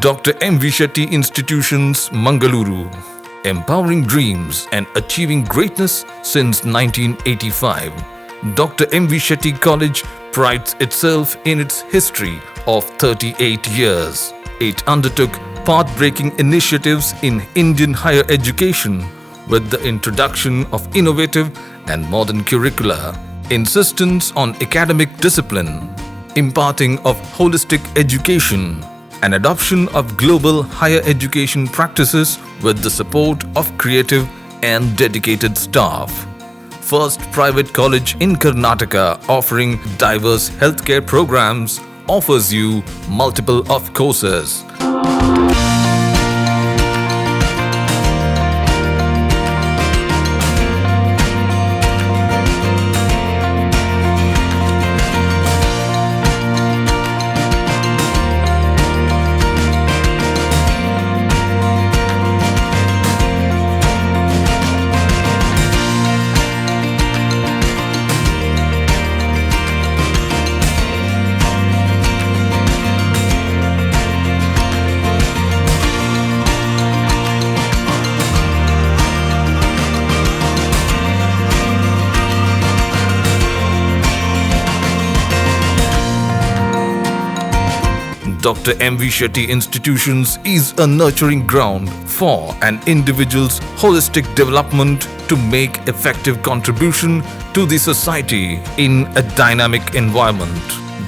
Dr. M. V. Shetty Institutions, Mangaluru. Empowering dreams and achieving greatness since 1985. Dr. M. V. Shetty College prides itself in its history of 38 years. It undertook path-breaking initiatives in Indian higher education with the introduction of innovative and modern curricula, insistence on academic discipline, imparting of holistic education, and adoption of global higher education practices with the support of creative and dedicated staff. First private college in Karnataka offering diverse healthcare programs offers you multiple of courses. Dr. M. V. Shetty Institutions is a nurturing ground for an individual's holistic development to make effective contribution to the society in a dynamic environment.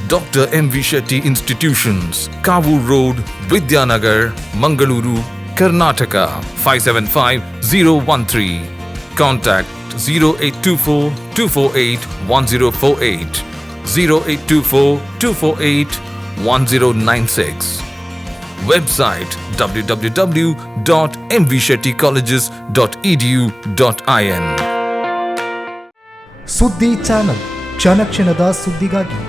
Dr. M. V. Shetty Institutions, Kavu Road, Vidyanagar, Mangaluru, Karnataka 575013. Contact 0824 248 1048, 0824 248 1096. Website www.mvshettycolleges.edu.in. ಸುದ್ದಿ channel ಕ್ಷಣ ಕ್ಷಣದ ಸುದ್ದಿಗಾಗಿ